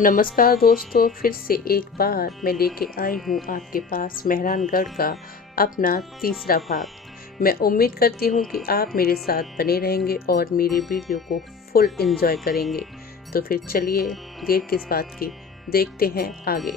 नमस्कार दोस्तों, फिर से एक बार मैं लेके आई हूँ आपके पास मेहरानगढ़ का अपना तीसरा भाग। मैं उम्मीद करती हूँ कि आप मेरे साथ बने रहेंगे और मेरे वीडियो को फुल एंजॉय करेंगे। तो फिर चलिए, देर किस बात की, देखते हैं आगे।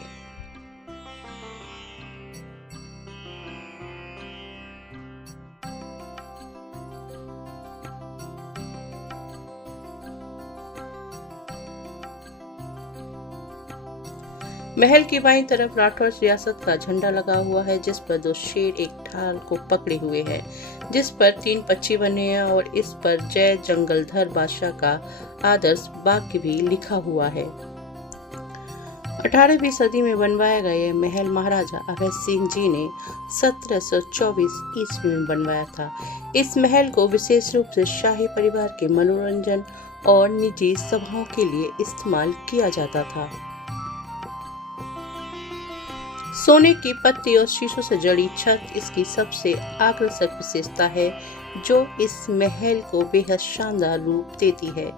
महल की बाईं तरफ राठौर रियासत का झंडा लगा हुआ है, जिस पर दो शेर एक ढाल को पकड़े हुए हैं, जिस पर 3 पक्षी बने हैं और इस पर जय जंगलधर बादशाह का आदर्श वाक्य भी लिखा हुआ है। 18वीं सदी में बनवाया गया यह महल महाराजा अभय सिंह जी ने 1724 ईस्वी में बनवाया था। इस महल को विशेष रूप से शाही परिवार के मनोरंजन और निजी सभाओं के लिए इस्तेमाल किया जाता था। सोने की पत्ती और शीशों से जड़ी छत इसकी सबसे आकर्षक विशेषता है, जो इस महल को बेहद शानदार रूप देती है।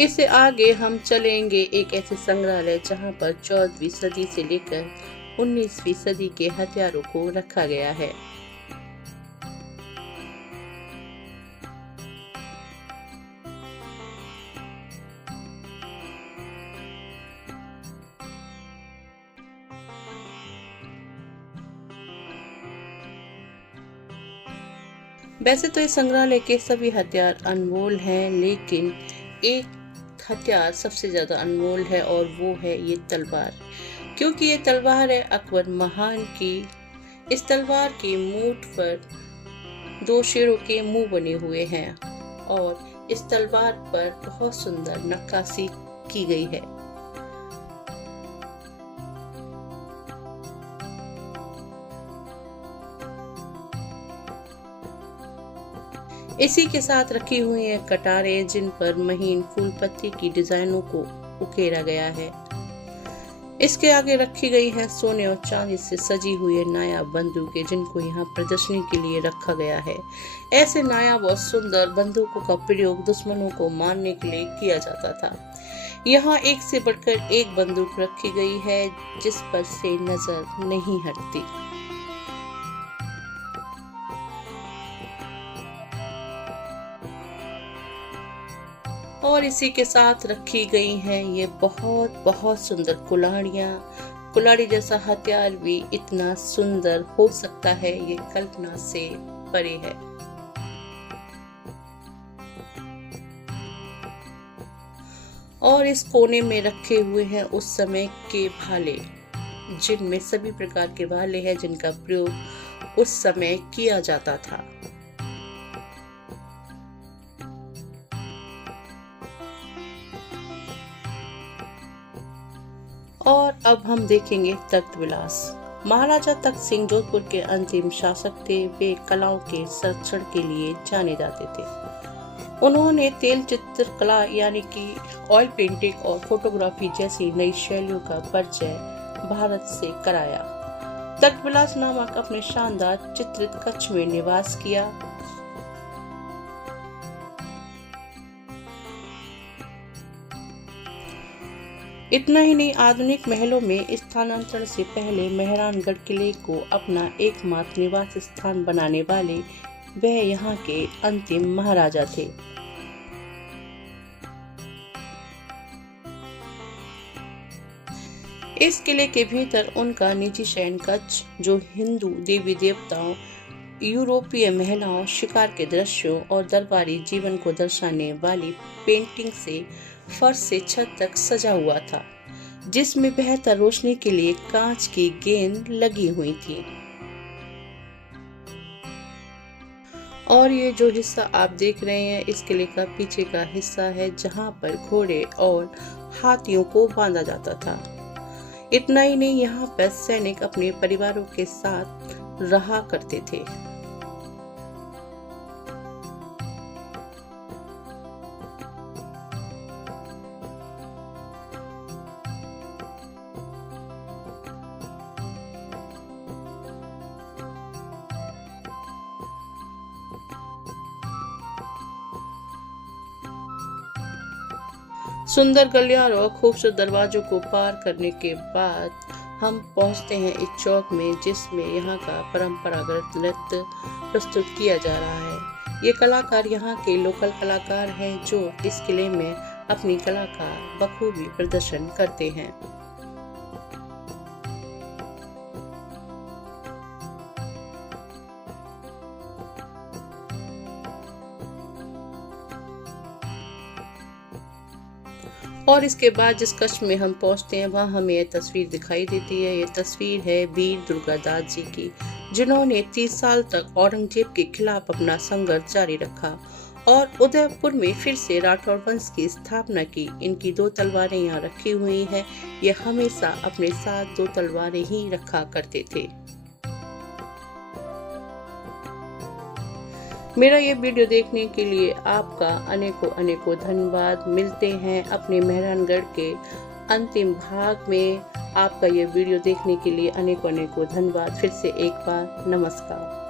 इससे आगे हम चलेंगे एक ऐसे संग्रहालय जहां पर 14वीं सदी से लेकर 19वीं सदी के हथियारों को रखा गया है। वैसे तो इस संग्रहालय के सभी हथियार अनमोल हैं, लेकिन एक हथियार सबसे ज्यादा अनमोल है और वो है ये तलवार, क्योंकि ये तलवार है अकबर महान की। इस तलवार की मूठ पर 2 शेरों के मुंह बने हुए हैं और इस तलवार पर बहुत सुंदर नक्काशी की गई है। इसी के साथ रखी हुई है कटारें, जिन पर महीन फूल पत्ती की डिजाइनों को उकेरा गया है। इसके आगे रखी गई है सोने और चांदी से सजी हुई है नायाब बंदूकें, जिनको यहाँ प्रदर्शनी के लिए रखा गया है। ऐसे नायाब और सुंदर बंदूकों का प्रयोग दुश्मनों को मारने के लिए किया जाता था। यहाँ एक से बढ़कर एक बंदूक रखी गई है, जिस पर से नजर नहीं हटती। और इसी के साथ रखी गई हैं ये बहुत बहुत सुंदर कुल्हाड़ियाँ। कुल्हाड़ी जैसा हथियार भी इतना सुंदर हो सकता है, ये कल्पना से परे है। और इस कोने में रखे हुए हैं उस समय के भाले, जिनमें सभी प्रकार के भाले हैं जिनका प्रयोग उस समय किया जाता था। और अब हम देखेंगे तख्त विलास। महाराजा तख्त सिंह जोधपुर के अंतिम शासक थे। वे कलाओं के संरक्षण के लिए जाने जाते थे। उन्होंने तेल चित्रकला यानी कि ऑयल पेंटिंग और फोटोग्राफी जैसी नई शैलियों का परिचय भारत से कराया। तख्त विलास नामक अपने शानदार चित्रित कक्ष में निवास किया। इतना ही नहीं, आधुनिक महलों में स्थानांतरण से पहले मेहरानगढ़ किले को अपना एकमात्र निवास स्थान बनाने वाले वह यहाँ के अंतिम महाराजा थे। इस किले के भीतर उनका निजी शयन कक्ष, जो हिंदू देवी देवताओं, यूरोपीय महिलाओं, शिकार के दृश्यों और दरबारी जीवन को दर्शाने वाली पेंटिंग से फर्श से छत तक सजा हुआ था, जिसमें बेहतर रोशनी के लिए कांच की गेंद लगी हुई थी। और ये जो हिस्सा आप देख रहे हैं, इस किले का पीछे का हिस्सा है, जहां पर घोड़े और हाथियों को बांधा जाता था। इतना ही नहीं, यहाँ पर सैनिक अपने परिवारों के साथ रहा करते थे। सुंदर गलियारों और खूबसूरत दरवाजों को पार करने के बाद हम पहुंचते हैं इस चौक में, जिसमें यहाँ का परंपरागत नृत्य प्रस्तुत किया जा रहा है। ये कलाकार यहाँ के लोकल कलाकार हैं, जो इस किले में अपनी कला का बखूबी प्रदर्शन करते हैं। और इसके बाद जिस कक्ष में हम पहुंचते हैं, वहां हमें यह तस्वीर दिखाई देती है। ये तस्वीर है वीर दुर्गादास जी की, जिन्होंने 30 साल तक औरंगजेब के खिलाफ अपना संघर्ष जारी रखा और उदयपुर में फिर से राठौर वंश की स्थापना की। इनकी 2 तलवारें यहाँ रखी हुई हैं। ये हमेशा अपने साथ 2 तलवारें ही रखा करते थे। मेरा ये वीडियो देखने के लिए आपका अनेकों धन्यवाद। मिलते हैं अपने मेहरानगढ़ के अंतिम भाग में। आपका ये वीडियो देखने के लिए अनेकों धन्यवाद। फिर से एक बार नमस्कार।